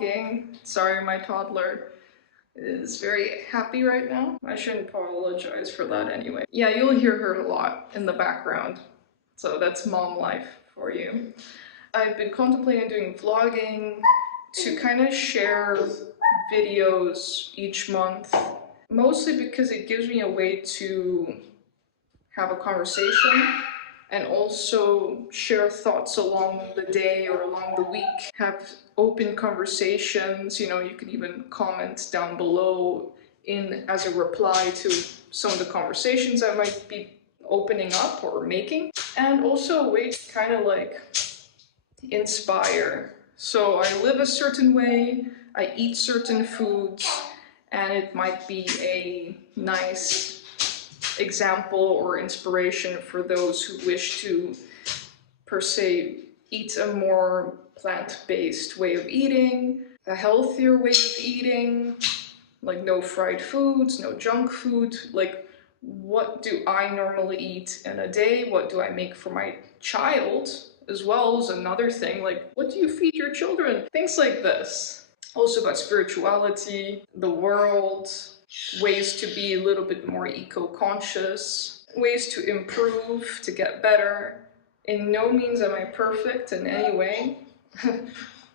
vlogging. Sorry, my toddler is very happy right now. I shouldn't apologize for that anyway. Yeah, you'll hear her a lot in the background. So that's mom life for you. I've been contemplating doing vlogging to kind of share videos each month, mostly because it gives me a way to have a conversation and also share thoughts along the day or along the week. Have open conversations, you know, you can even comment down below as a reply to some of the conversations I might be opening up or making. And also a way to kind of like inspire. So I live a certain way, I eat certain foods, and it might be a nice example or inspiration for those who wish to, per se, eat a more plant-based way of eating, a healthier way of eating, like no fried foods, no junk food. Like, what do I normally eat in a day? What do I make for my child? As well as another thing, like, what do you feed your children? Things like this. Also about spirituality, the world, ways to be a little bit more eco-conscious, ways to improve, to get better. In no means am I perfect in any way.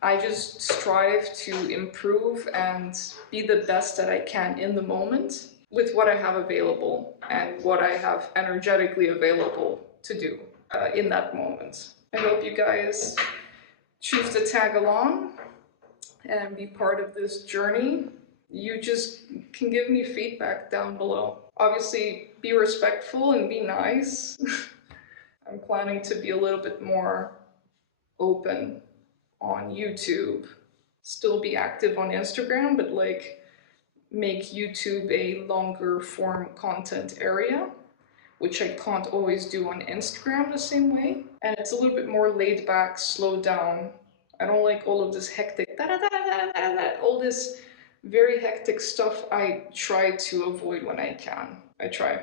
I just strive to improve and be the best that I can in the moment with what I have available and what I have energetically available to do in that moment. I hope you guys choose to tag along and be part of this journey. You just can give me feedback down below. Obviously, be respectful and be nice. I'm planning to be a little bit more open on YouTube. Still be active on Instagram, but like make YouTube a longer form content area, which I can't always do on Instagram the same way. And it's a little bit more laid back, slowed down. I don't like all of this hectic, all this very hectic stuff. I try to avoid when I can. I try.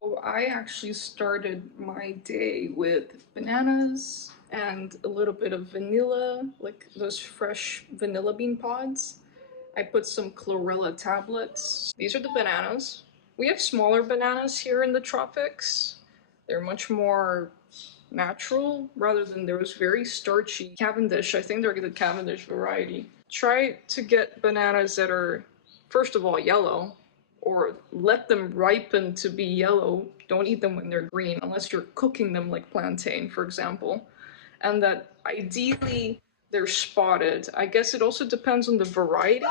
So I actually started my day with bananas and a little bit of vanilla, like those fresh vanilla bean pods. I put some chlorella tablets. These are the bananas. We have smaller bananas here in the tropics. They're much more natural rather than those very starchy Cavendish. I think they're the Cavendish variety. Try to get bananas that are, first of all, yellow, or let them ripen to be yellow. Don't eat them when they're green, unless you're cooking them like plantain, for example. And that ideally they're spotted. I guess it also depends on the variety.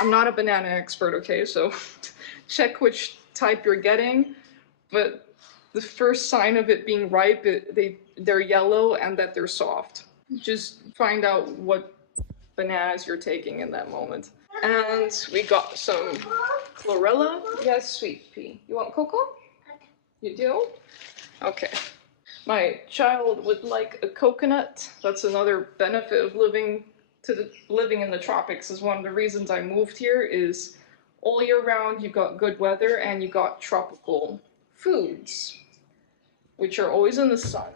I'm not a banana expert, okay, so check which type you're getting, but the first sign of it being ripe, they're yellow and that they're soft. Just find out what bananas you're taking in that moment. And we got some chlorella. Yes, sweet pea. You want cocoa? You do? Okay. My child would like a coconut. That's another benefit of living in the tropics. Is one of the reasons I moved here is all year round you got good weather and you got tropical foods, which are always in the sun.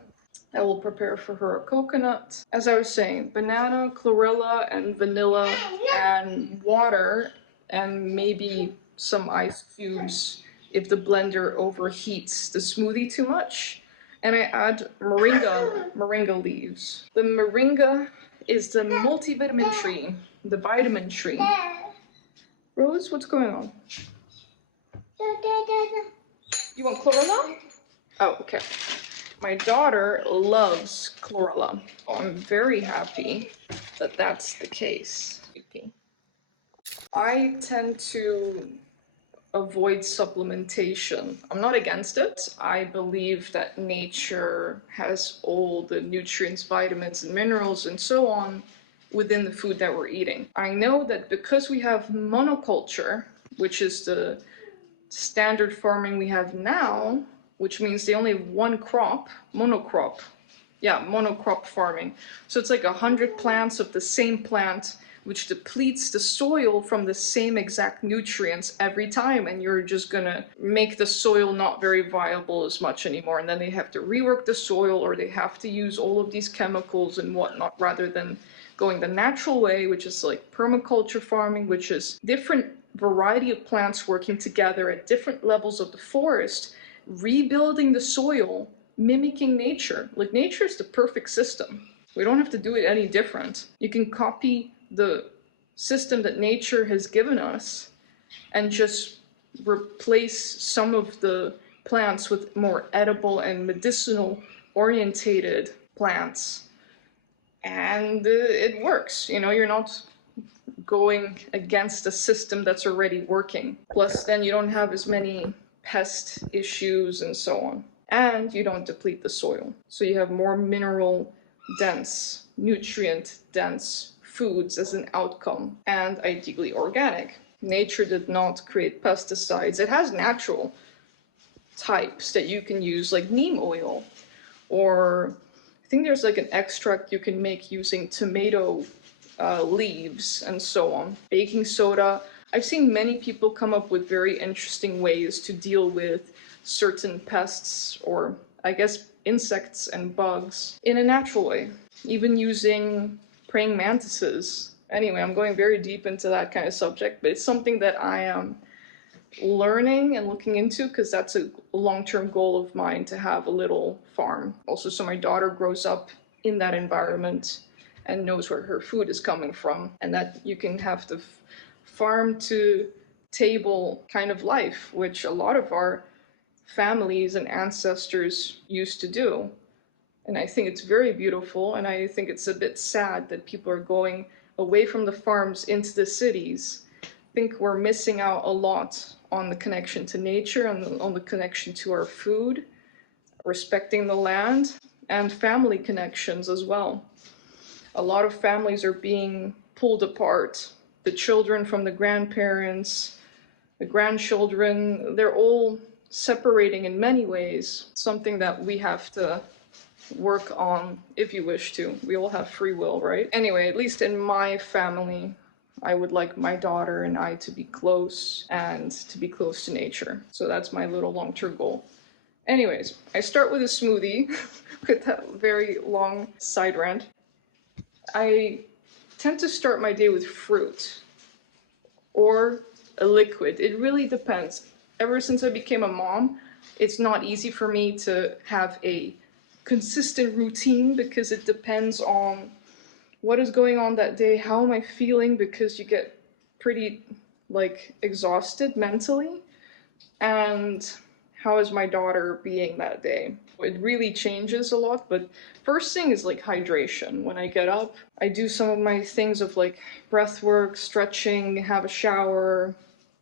I will prepare for her a coconut. As I was saying, banana, chlorella, and vanilla, and water, and maybe some ice cubes if the blender overheats the smoothie too much. And I add moringa leaves. The moringa is the multivitamin tree, the vitamin tree. Rose, what's going on? You want chlorella? Oh, okay. My daughter loves chlorella. I'm very happy that that's the case. I tend to avoid supplementation. I'm not against it. I believe that nature has all the nutrients, vitamins, and minerals, and so on within the food that we're eating. I know that because we have monoculture, which is the standard farming we have now, which means they only have one crop, monocrop. Yeah, monocrop farming. So it's like 100 plants of the same plant, which depletes the soil from the same exact nutrients every time, and you're just gonna make the soil not very viable as much anymore, and then they have to rework the soil, or they have to use all of these chemicals and whatnot rather than going the natural way, which is like permaculture farming, which is different variety of plants working together at different levels of the forest, rebuilding the soil, mimicking nature. Like nature is the perfect system. We don't have to do it any different. You can copy the system that nature has given us and just replace some of the plants with more edible and medicinal orientated plants. And it works. You know, you're not going against a system that's already working. Plus, then you don't have as many pest issues and so on. And you don't deplete the soil. So you have more mineral dense, nutrient dense foods as an outcome, and ideally organic. Nature did not create pesticides. It has natural types that you can use, like neem oil, or I think there's like an extract you can make using tomato leaves and so on. Baking soda. I've seen many people come up with very interesting ways to deal with certain pests, or I guess insects and bugs, in a natural way. Even using praying mantises. Anyway, I'm going very deep into that kind of subject, but it's something that I am learning and looking into, because that's a long-term goal of mine, to have a little farm. Also, so my daughter grows up in that environment and knows where her food is coming from, and that you can have the farm to table kind of life, which a lot of our families and ancestors used to do. And I think it's very beautiful, and I think it's a bit sad that people are going away from the farms into the cities. I think we're missing out a lot on the connection to nature and on the connection to our food, respecting the land, and family connections as well. A lot of families are being pulled apart. The children from the grandparents, the grandchildren, they're all separating in many ways. Something that we have to work on if you wish to. We all have free will, right? Anyway, at least in my family, I would like my daughter and I to be close, and to be close to nature. So that's my little long-term goal. Anyways, I start with a smoothie with that very long side rant. I tend to start my day with fruit or a liquid. It really depends. Ever since I became a mom, it's not easy for me to have a consistent routine, because it depends on what is going on that day, how am I feeling, because you get pretty like exhausted mentally, and how is my daughter being that day. It really changes a lot, but first thing is like hydration. When I get up, I do some of my things of like breath work, stretching, have a shower,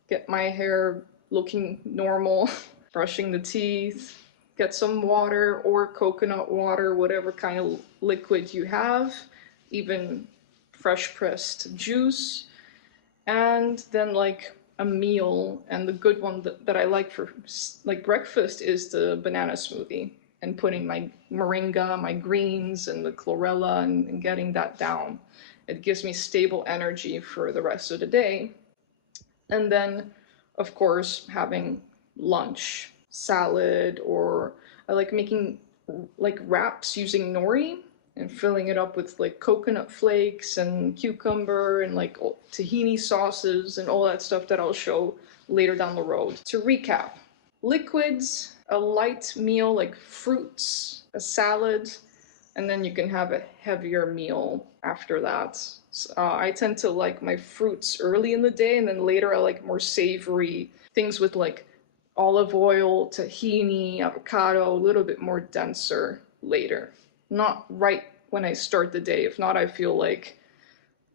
get my hair looking normal, brushing the teeth, get some water or coconut water, whatever kind of liquid you have, even fresh pressed juice, and then like a meal. And the good one that I like for like breakfast is the banana smoothie, and putting my moringa, my greens, and the chlorella, and getting that down. It gives me stable energy for the rest of the day. And then, of course, having lunch, salad, or I like making like wraps using nori and filling it up with like coconut flakes and cucumber and like tahini sauces and all that stuff that I'll show later down the road. To recap, liquids, a light meal like fruits, a salad, and then you can have a heavier meal after that. I tend to like my fruits early in the day, and then later I like more savory things with like olive oil, tahini, avocado, a little bit more denser later. Not right when I start the day. If not, I feel like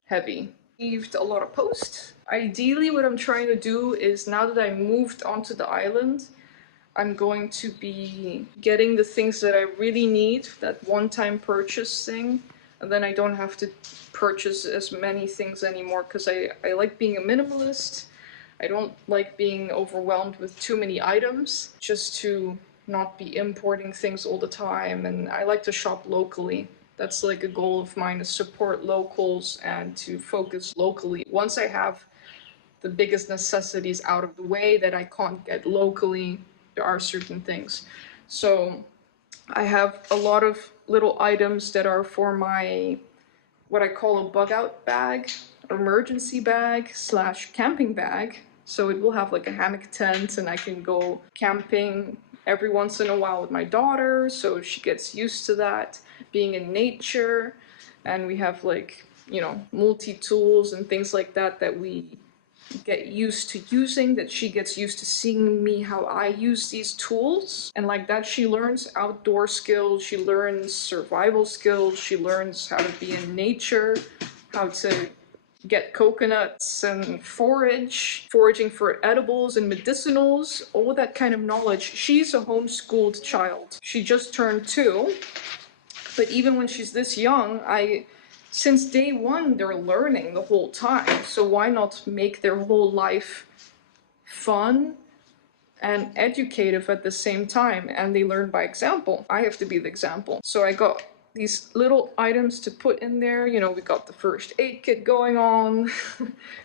heavy. Received a lot of posts. Ideally, what I'm trying to do is, now that I moved onto the island, I'm going to be getting the things that I really need, that one-time purchase thing, and then I don't have to purchase as many things anymore, because I like being a minimalist. I don't like being overwhelmed with too many items, just to not be importing things all the time. And I like to shop locally. That's like a goal of mine, to support locals and to focus locally. Once I have the biggest necessities out of the way that I can't get locally, there are certain things. So I have a lot of little items that are for my what I call a bug out bag, emergency bag / camping bag. So it will have like a hammock tent, and I can go camping every once in a while with my daughter, so she gets used to that, being in nature. And we have like, you know, multi-tools and things like that that we get used to using, that she gets used to seeing me how I use these tools. And like that, she learns outdoor skills, she learns survival skills, she learns how to be in nature, how to get coconuts and foraging for edibles and medicinals, all that kind of knowledge. She's a homeschooled child. She just turned 2, but even when she's this young, since day one, they're learning the whole time. So why not make their whole life fun and educative at the same time? And they learn by example. I have to be the example. So I got these little items to put in there. You know, we got the first aid kit going on.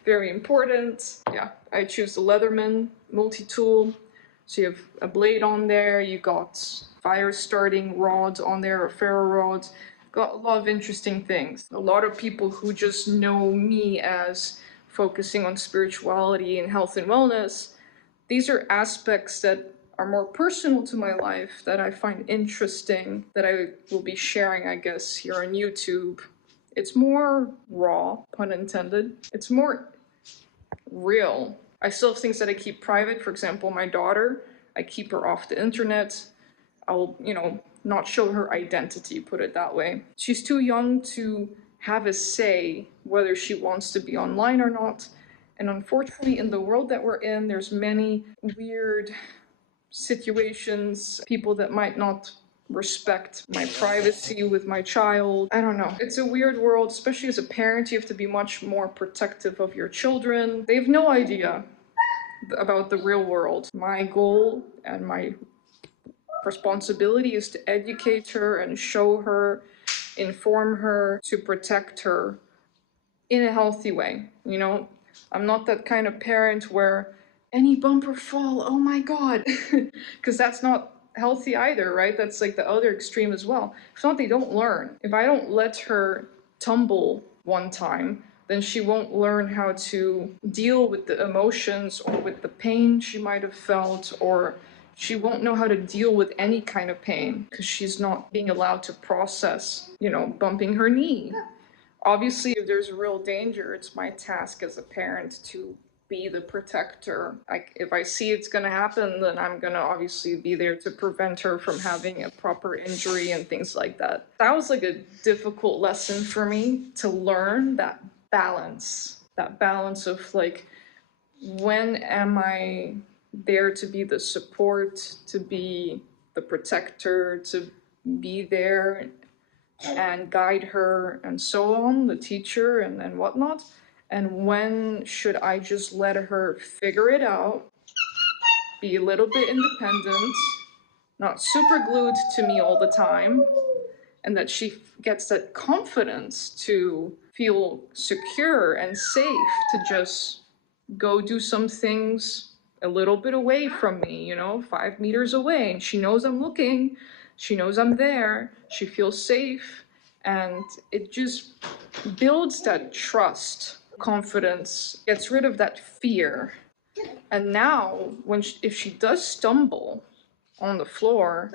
Very important. Yeah, I choose the Leatherman multi-tool. So you have a blade on there. You got fire starting rods on there, or ferro rods. Got a lot of interesting things. A lot of people who just know me as focusing on spirituality and health and wellness, these are aspects that are more personal to my life that I find interesting, that I will be sharing, I guess, here on YouTube. It's more raw, pun intended. It's more real. I still have things that I keep private. For example, my daughter, I keep her off the internet. I'll, you know, not show her identity, put it that way. She's too young to have a say whether she wants to be online or not. And unfortunately, in the world that we're in, there's many weird situations, people that might not respect my privacy with my child. I don't know. It's a weird world, especially as a parent. You have to be much more protective of your children. They have no idea about the real world. My goal and my responsibility is to educate her and show her, inform her, to protect her in a healthy way. You know, I'm not that kind of parent where any bumper fall, oh my God, because that's not healthy either, right? That's like the other extreme as well. If not, they don't learn. If I don't let her tumble one time, then she won't learn how to deal with the emotions or with the pain she might have felt, or she won't know how to deal with any kind of pain because she's not being allowed to process, you know, bumping her knee. Obviously, if there's a real danger, it's my task as a parent to be the protector. If I see it's gonna happen, then I'm gonna obviously be there to prevent her from having a proper injury and things like that. That was like a difficult lesson for me to learn, that balance of like, when am I there to be the support, to be the protector, to be there and guide her and so on, the teacher and whatnot, and when should I just let her figure it out, be a little bit independent, not super glued to me all the time, and that she gets that confidence to feel secure and safe to just go do some things a little bit away from me, you know, 5 meters away, and she knows I'm looking, she knows I'm there, she feels safe, and it just builds that trust, confidence, gets rid of that fear. And now, if she does stumble on the floor,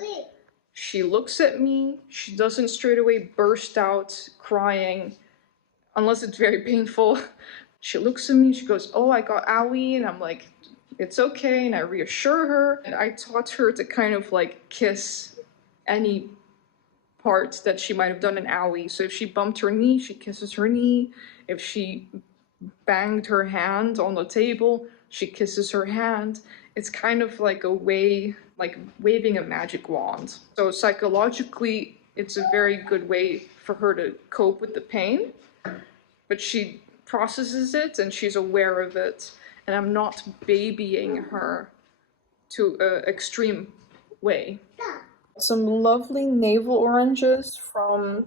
she looks at me, she doesn't straight away burst out crying, unless it's very painful. She looks at me, she goes, oh, I got owie, and I'm like, it's okay, and I reassure her. And I taught her to kind of like kiss any part that she might have done an owie. So if she bumped her knee, she kisses her knee. If she banged her hand on the table, she kisses her hand. It's kind of like a way, like waving a magic wand. So psychologically, it's a very good way for her to cope with the pain, but she processes it and she's aware of it. And I'm not babying her to an extreme way. Some lovely navel oranges from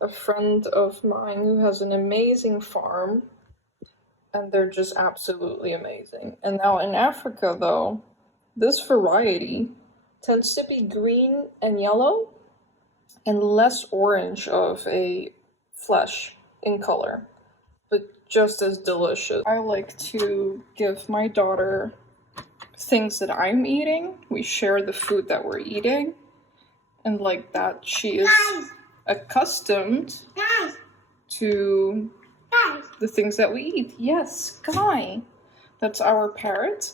a friend of mine who has an amazing farm, and they're just absolutely amazing. And now in Africa, though, this variety tends to be green and yellow and less orange of a flesh in color, but just as delicious. I like to give my daughter things that I'm eating. We share the food that we're eating, and like that she is accustomed to the things that we eat. Yes, Guy. That's our parrot.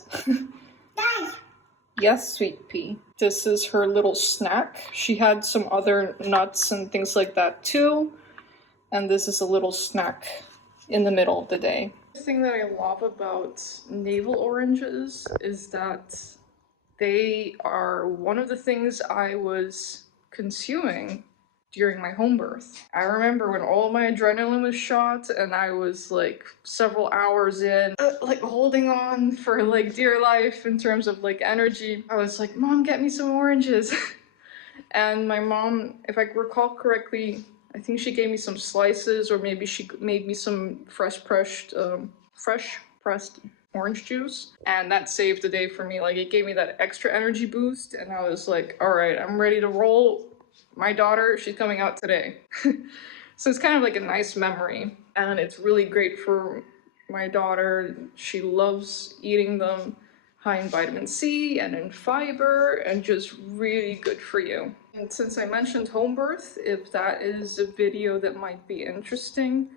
Yes, sweet pea. This is her little snack. She had some other nuts and things like that too. And this is a little snack in the middle of the day. The thing that I love about navel oranges is that they are one of the things I was consuming during my home birth. I remember when all my adrenaline was shot and I was like several hours in, like holding on for like dear life in terms of like energy. I was like, Mom, get me some oranges. And my mom, if I recall correctly, I think she gave me some slices, or maybe she made me some fresh pressed orange juice, and that saved the day for me. Like, it gave me that extra energy boost, and I was like, all right, I'm ready to roll. My daughter, she's coming out today. So it's kind of like a nice memory, and it's really great for my daughter. She loves eating them, high in vitamin C and in fiber, and just really good for you. And since I mentioned home birth, if that is a video that might be interesting,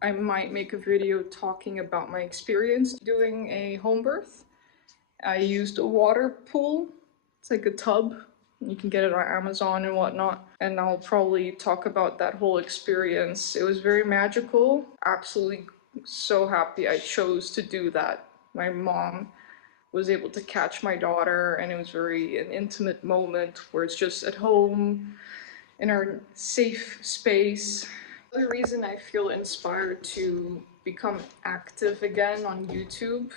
I might make a video talking about my experience doing a home birth. I used a water pool. It's like a tub. You can get it on Amazon and whatnot. And I'll probably talk about that whole experience. It was very magical. Absolutely so happy I chose to do that. My mom was able to catch my daughter, and it was an intimate moment where it's just at home in our safe space. The reason I feel inspired to become active again on YouTube,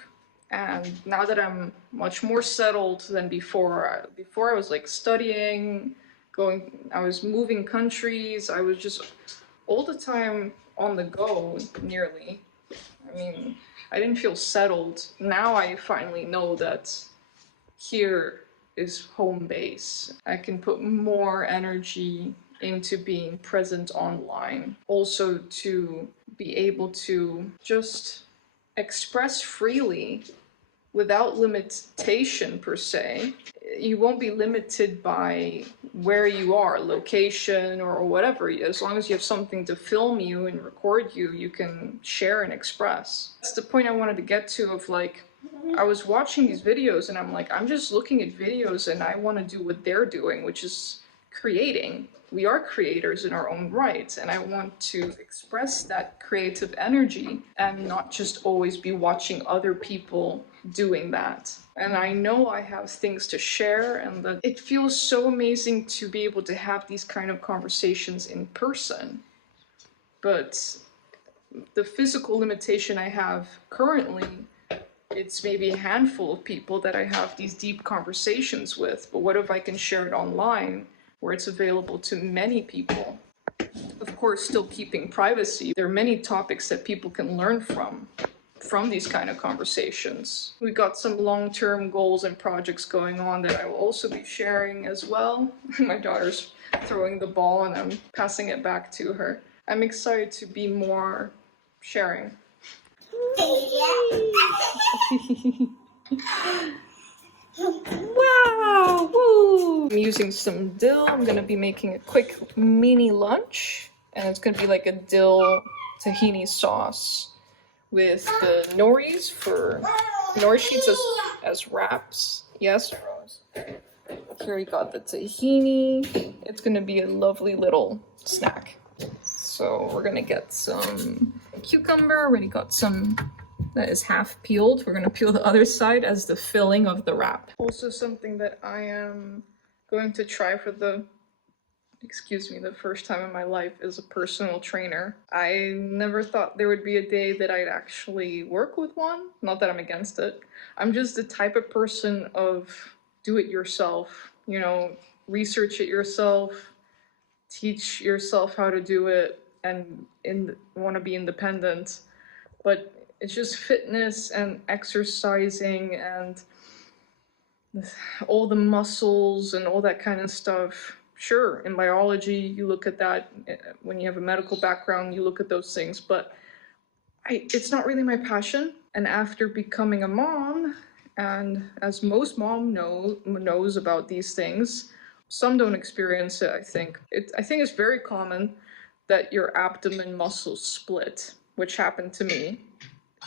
and now that I'm much more settled than before I was like studying, I was moving countries, I was just all the time on the go, nearly. I mean, I didn't feel settled. Now I finally know that here is home base. I can put more energy into being present online. Also to be able to just express freely without limitation per se. You won't be limited by where you are, location or whatever. As long as you have something to film you and record you, you can share and express. That's the point I wanted to get to of like, I was watching these videos and I'm like, I'm just looking at videos and I want to do what they're doing, which is creating. We are creators in our own right, and I want to express that creative energy and not just always be watching other people doing that. And I know I have things to share, and that it feels so amazing to be able to have these kind of conversations in person. But the physical limitation I have currently, it's maybe a handful of people that I have these deep conversations with. But what if I can share it online where it's available to many people? Of course, still keeping privacy. There are many topics that people can learn from these kind of conversations. We got some long-term goals and projects going on that I will also be sharing as well. My daughter's throwing the ball and I'm passing it back to her. I'm excited to be more sharing. Wow! Woo! I'm using some dill. I'm gonna be making a quick mini lunch, and it's gonna be like a dill tahini sauce with the nori sheets as wraps. Yes, Rose. Here we got the tahini. It's gonna be a lovely little snack. So we're gonna get some cucumber. Already got some that is half peeled. We're gonna peel the other side as the filling of the wrap. Also something that I am going to try for the first time in my life is a personal trainer. I never thought there would be a day that I'd actually work with one. Not that I'm against it. I'm just the type of person of do it yourself, you know, research it yourself, teach yourself how to do it, and want to be independent. But it's just fitness and exercising and all the muscles and all that kind of stuff. sure, in biology, you look at that. When you have a medical background, you look at those things, but it's not really my passion. And after becoming a mom, and as most mom knows about these things, some don't experience it, I think. I think it's very common that your abdomen muscles split, which happened to me.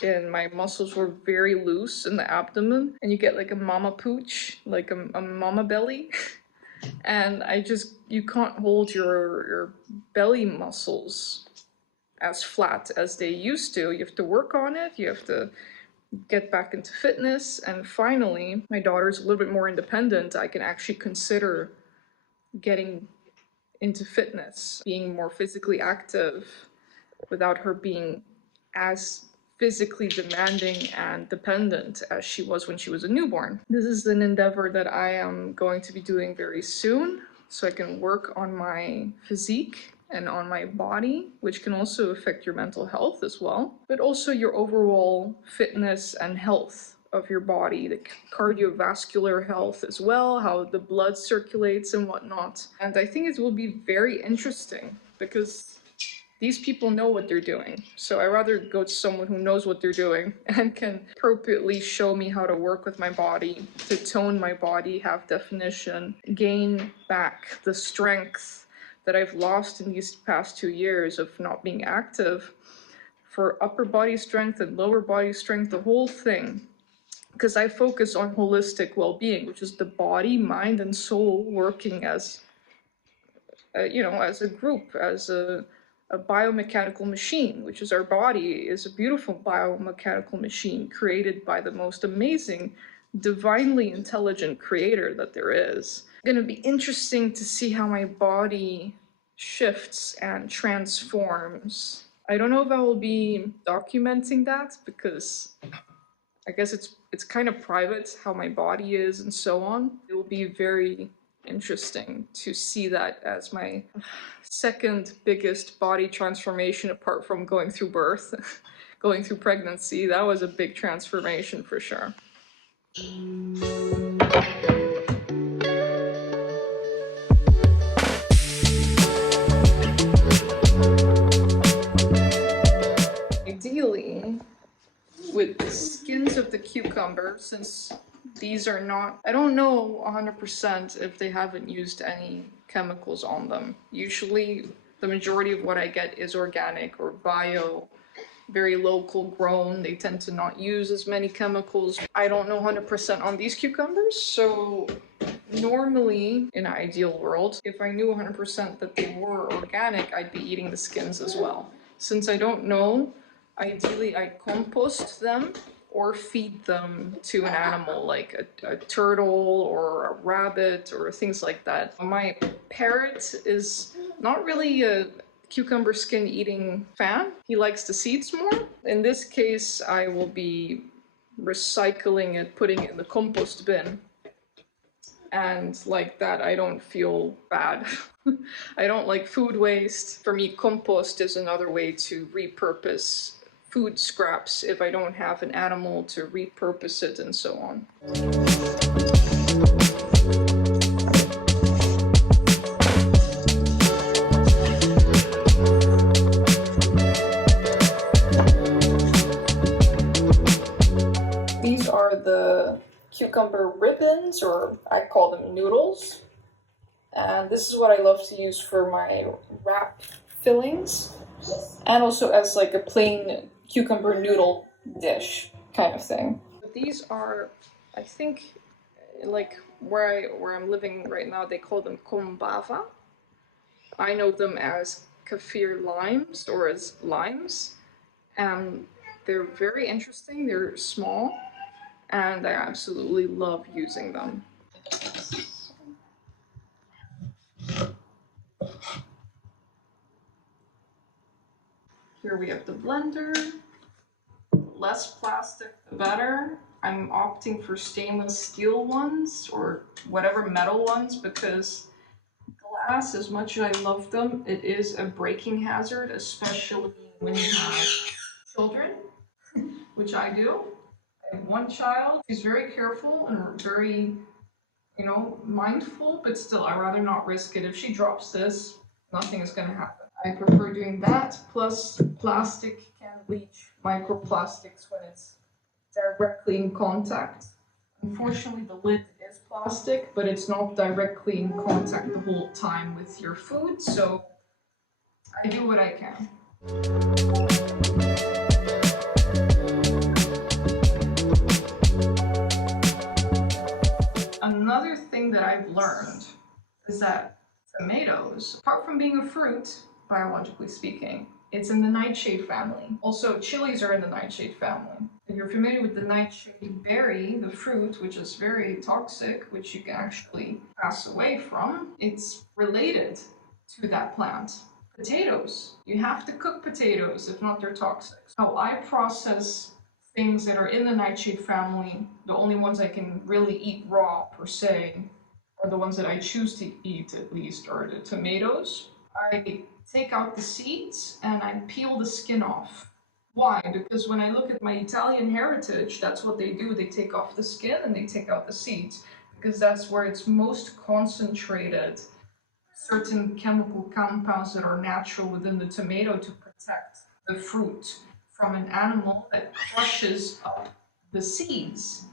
And my muscles were very loose in the abdomen, and you get like a mama pooch, like a mama belly. And you can't hold your belly muscles as flat as they used to. You have to work on it, you have to get back into fitness, and finally, my daughter's a little bit more independent. I can actually consider getting into fitness, being more physically active without her being as physically demanding and dependent as she was when she was a newborn. This is an endeavor that I am going to be doing very soon, so I can work on my physique and on my body, which can also affect your mental health as well, but also your overall fitness and health of your body, the cardiovascular health as well, how the blood circulates and whatnot. And I think it will be very interesting because these people know what they're doing. So I'd rather go to someone who knows what they're doing and can appropriately show me how to work with my body, to tone my body, have definition, gain back the strength that I've lost in these past 2 years of not being active, for upper body strength and lower body strength, the whole thing. Because I focus on holistic well-being, which is the body, mind, and soul working as, as a group, as a biomechanical machine, which is our body, is a beautiful biomechanical machine created by the most amazing, divinely intelligent creator that there is. It's going to be interesting to see how my body shifts and transforms. I don't know if I will be documenting that because I guess it's kind of private how my body is and so on. It will be very interesting to see that as my second biggest body transformation apart from going through birth, going through pregnancy. That was a big transformation for sure. Ideally, with the skins of the cucumber, since these are not, I don't know 100% if they haven't used any chemicals on them. Usually the majority of what I get is organic or bio, very local grown. They tend to not use as many chemicals. I don't know 100% on these cucumbers, so normally in an ideal world, if I knew 100% that they were organic, I'd be eating the skins as well. Since I don't know, ideally I compost them or feed them to an animal like a turtle or a rabbit or things like that. My parrot is not really a cucumber skin eating fan. He likes the seeds more. In this case, I will be recycling it, putting it in the compost bin. And like that, I don't feel bad. I don't like food waste. For me, compost is another way to repurpose food scraps if I don't have an animal to repurpose it and so on. These are the cucumber ribbons, or I call them noodles. And this is what I love to use for my wrap fillings, and also as like a plain cucumber noodle dish kind of thing. These are, I think, like where I'm living right now, they call them kombava. I know them as kaffir limes or as limes, and they're very interesting. They're small, and I absolutely love using them. Here we have the blender. Less plastic, the better. I'm opting for stainless steel ones or whatever metal ones because glass, as much as I love them, it is a breaking hazard, especially when you have children, which I do. I have one child. She's very careful and very you know, mindful, but still, I'd rather not risk it. If she drops this, nothing is gonna happen. I prefer doing that, plus plastic can leach microplastics when it's directly in contact. Unfortunately, the lid is plastic, but it's not directly in contact the whole time with your food, so I do what I can. Another thing that I've learned is that tomatoes, apart from being a fruit, biologically speaking, it's in the nightshade family. Also, chilies are in the nightshade family. If you're familiar with the nightshade berry, the fruit, which is very toxic, which you can actually pass away from, it's related to that plant. Potatoes. You have to cook potatoes, if not they're toxic. How I process things that are in the nightshade family, the only ones I can really eat raw per se, or the ones that I choose to eat at least, are the tomatoes. I take out the seeds and I peel the skin off. Why? Because when I look at my Italian heritage, that's what they do. They take off the skin and they take out the seeds, because that's where it's most concentrated. Certain chemical compounds that are natural within the tomato to protect the fruit from an animal that crushes up the seeds.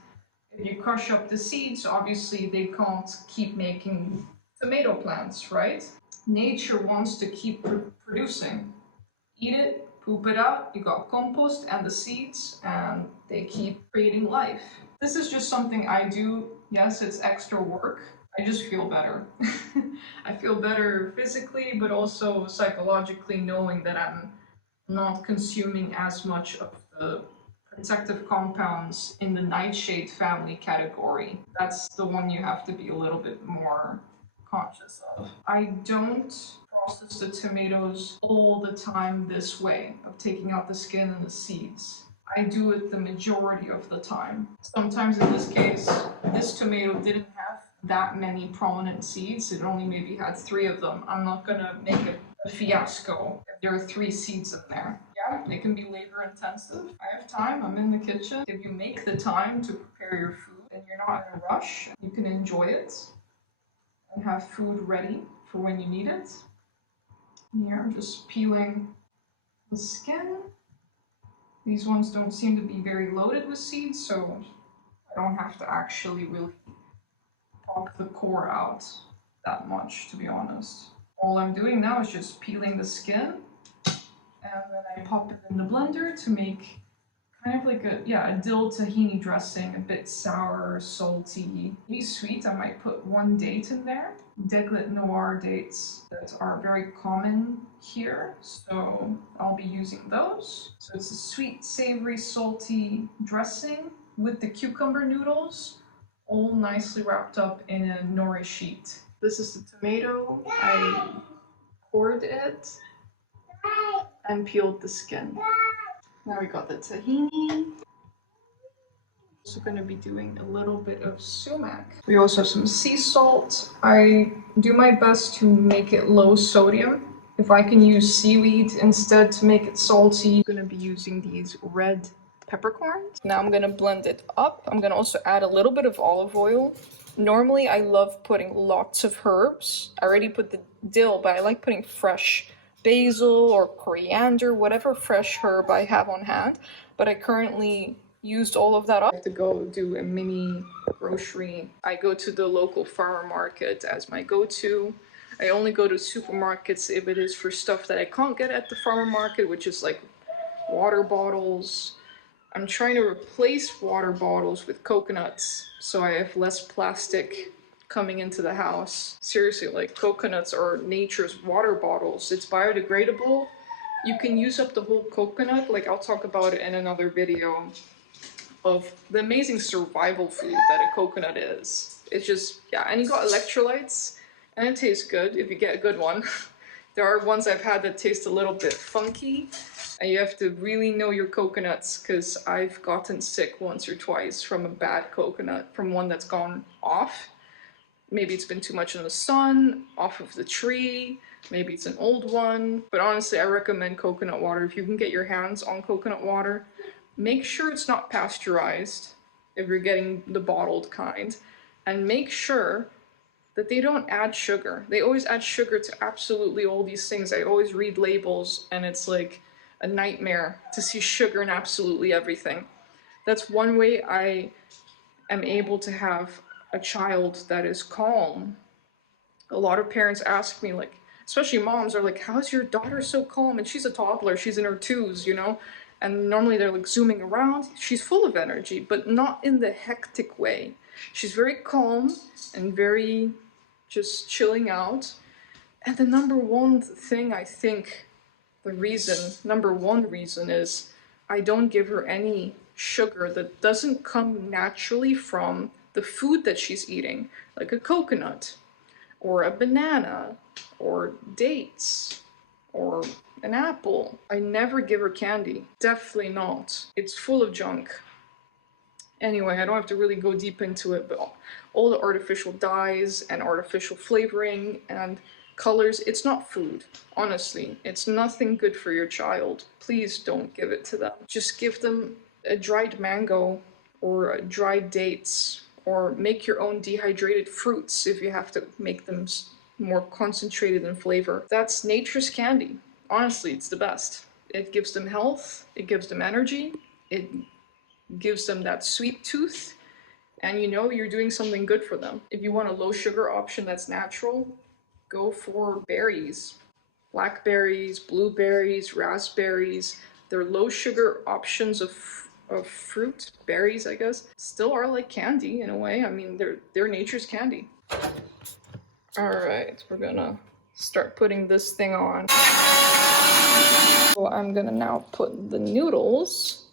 If you crush up the seeds, obviously they can't keep making tomato plants, right? Nature wants to keep producing. Eat it, poop it out, you got compost and the seeds, and they keep creating life. This is just something I do. Yes, it's extra work. I just feel better. I feel better physically, but also psychologically, knowing that I'm not consuming as much of the protective compounds in the nightshade family category. That's the one you have to be a little bit more conscious of. I don't process the tomatoes all the time this way, of taking out the skin and the seeds. I do it the majority of the time. Sometimes in this case, this tomato didn't have that many prominent seeds. It only maybe had 3 of them. I'm not gonna make a fiasco if there are 3 seeds in there. Yeah, they can be labor intensive. I have time, I'm in the kitchen. If you make the time to prepare your food and you're not in a rush, you can enjoy it and have food ready for when you need it. Here, I'm just peeling the skin. These ones don't seem to be very loaded with seeds, so I don't have to actually really pop the core out that much, to be honest. All I'm doing now is just peeling the skin, and then I pop it in the blender to make kind of like a dill tahini dressing, a bit sour, salty, maybe sweet. I might put 1 date in there. Deglet Noir dates that are very common here, so I'll be using those. So it's a sweet, savory, salty dressing with the cucumber noodles, all nicely wrapped up in a nori sheet. This is the tomato. I cored it and peeled the skin. Now we got the tahini. Also going to be doing a little bit of sumac. We also have some sea salt. I do my best to make it low sodium. If I can use seaweed instead to make it salty, I'm going to be using these red peppercorns. Now I'm going to blend it up. I'm going to also add a little bit of olive oil. Normally I love putting lots of herbs. I already put the dill, but I like putting fresh basil or coriander, whatever fresh herb I have on hand. But I currently used all of that up. I have to go do a mini grocery. I go to the local farmer market as my go-to. I only go to supermarkets if it is for stuff that I can't get at the farmer market, which is like water bottles. I'm trying to replace water bottles with coconuts so I have less plastic coming into the house. Seriously, like, coconuts are nature's water bottles. It's biodegradable. You can use up the whole coconut. Like, I'll talk about it in another video of the amazing survival food that a coconut is. It's just, yeah, and you got electrolytes, and it tastes good if you get a good one. There are ones I've had that taste a little bit funky, and you have to really know your coconuts, because I've gotten sick once or twice from a bad coconut, from one that's gone off. Maybe it's been too much in the sun, off of the tree, maybe it's an old one. But honestly, I recommend coconut water. If you can get your hands on coconut water, make sure it's not pasteurized if you're getting the bottled kind. and make sure that they don't add sugar. They always add sugar to absolutely all these things. I always read labels and it's like a nightmare to see sugar in absolutely everything. That's one way I am able to have a child that is calm. A lot of parents ask me, like, especially moms are like, how's your daughter so calm? And she's a toddler, she's in her twos, you know? And normally they're like zooming around. She's full of energy, but not in the hectic way. She's very calm and very just chilling out. And the number one thing, I think, number one reason is I don't give her any sugar that doesn't come naturally from the food that she's eating, like a coconut, or a banana, or dates, or an apple. I never give her candy. Definitely not. It's full of junk. Anyway, I don't have to really go deep into it, but all the artificial dyes and artificial flavoring and colors, it's not food. Honestly, it's nothing good for your child. Please don't give it to them. Just give them a dried mango or dried dates, or make your own dehydrated fruits if you have to make them more concentrated in flavor. That's nature's candy. Honestly, it's the best. It gives them health, it gives them energy, it gives them that sweet tooth, and you know you're doing something good for them. If you want a low sugar option that's natural, go for berries. Blackberries, blueberries, raspberries. They're low sugar options of fruit. Berries, I guess, still are like candy in a way. I mean, they're nature's candy. All right, we're gonna start putting this thing on. So I'm gonna now put the noodles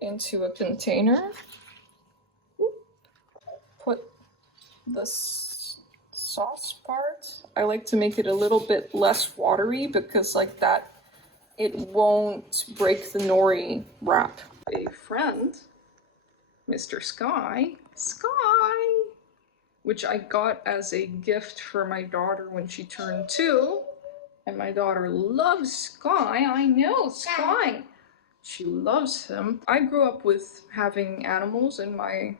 into a container. Put the sauce part. I like to make it a little bit less watery because like that, it won't break the nori wrap. A friend, Mr. Sky, which I got as a gift for my daughter when she turned 2, and my daughter loves Sky. I know, Sky. She loves him. I grew up with having animals in my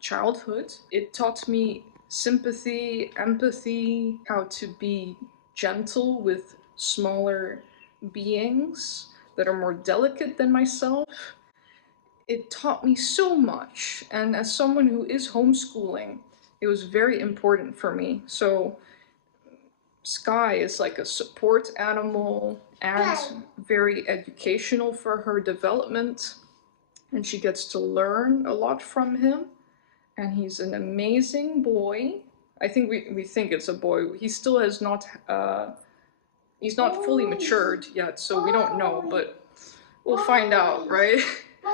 childhood. It taught me sympathy, empathy, how to be gentle with smaller beings that are more delicate than myself. It taught me so much, and as someone who is homeschooling, it was very important for me. So Sky is like a support animal and very educational for her development, and she gets to learn a lot from him, and he's an amazing boy. I think we think it's a boy. He still has not he's not fully matured yet, so we don't know, but we'll find out, right?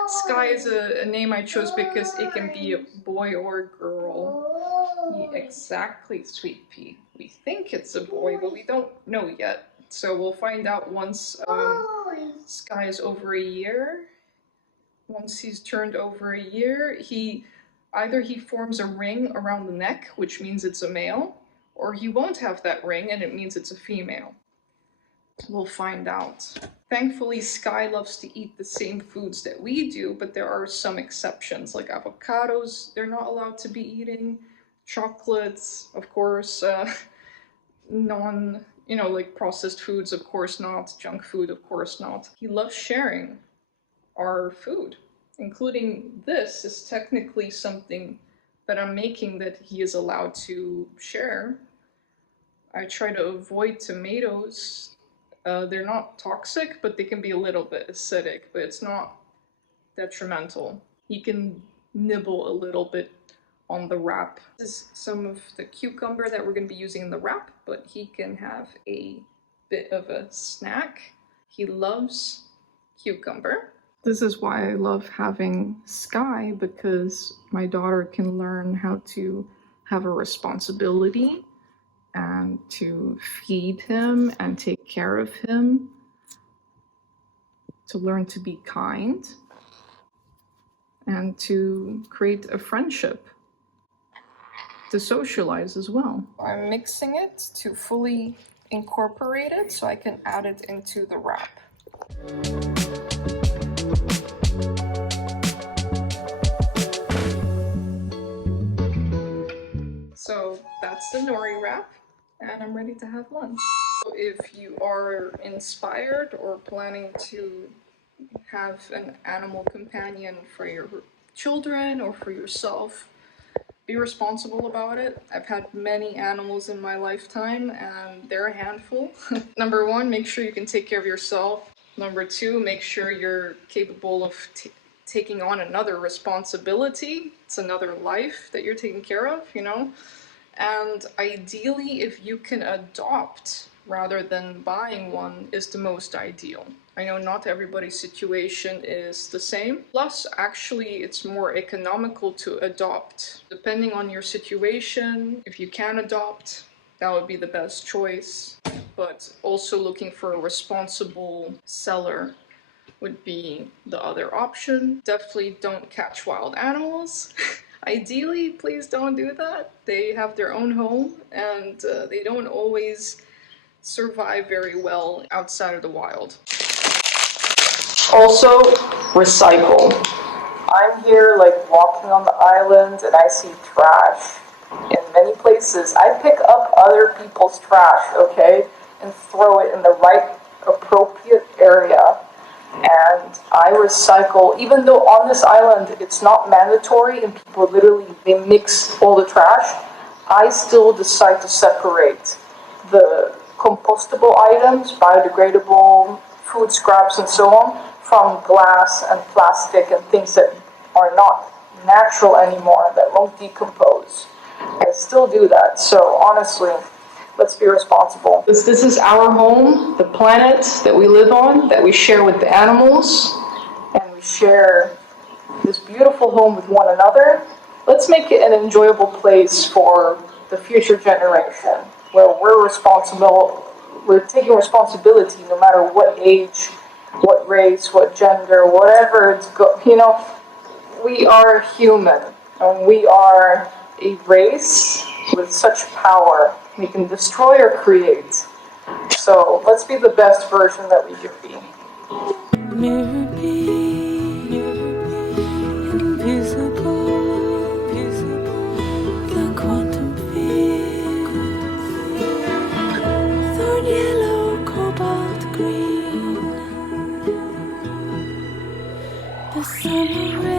Sky is a name I chose because it can be a boy or a girl. Exactly, Sweet Pea. We think it's a boy, but we don't know yet. So we'll find out once Sky is over a year. Once he's turned over a year, either he forms a ring around the neck, which means it's a male, or he won't have that ring and it means it's a female. We'll find out. Thankfully, Sky loves to eat the same foods that we do, but there are some exceptions, like avocados, they're not allowed to be eating. Chocolates, of course, like processed foods, of course not. Junk food, of course not. He loves sharing our food, including this is technically something that I'm making that he is allowed to share. I try to avoid tomatoes. They're not toxic, but they can be a little bit acidic, but it's not detrimental. He can nibble a little bit on the wrap. This is some of the cucumber that we're going to be using in the wrap, but he can have a bit of a snack. He loves cucumber. This is why I love having Sky, because my daughter can learn how to have a responsibility and to feed him and take care of him, to learn to be kind, and to create a friendship, to socialize as well. I'm mixing it to fully incorporate it so I can add it into the wrap. and I'm ready to have lunch. If you are inspired or planning to have an animal companion for your children or for yourself, be responsible about it. I've had many animals in my lifetime and they're a handful. Number one, make sure you can take care of yourself. Number two, make sure you're capable of taking on another responsibility. It's another life that you're taking care of, you know? And ideally, if you can adopt rather than buying one, is the most ideal. I know not everybody's situation is the same. Plus, actually, it's more economical to adopt. Depending on your situation, if you can adopt, that would be the best choice. But also looking for a responsible seller would be the other option. Definitely don't catch wild animals. Ideally, please don't do that. They have their own home and they don't always survive very well outside of the wild. Also, recycle. I'm here like walking on the island and I see trash in many places. I pick up other people's trash, okay, and throw it in the right appropriate area. And I recycle, even though on this island it's not mandatory and people literally, they mix all the trash, I still decide to separate the compostable items, biodegradable, food scraps and so on, from glass and plastic and things that are not natural anymore, that won't decompose. I still do that, so honestly, let's be responsible. This is our home, the planet that we live on, that we share with the animals, and we share this beautiful home with one another. Let's make it an enjoyable place for the future generation, where we're responsible, we're taking responsibility no matter what age, what race, what gender, whatever it's you know, we are human, and we are a race with such power. We can destroy or create. So let's be the best version that we can be. Mirror be invisible, the quantum field, thorn yellow, cobalt green, the summer rain.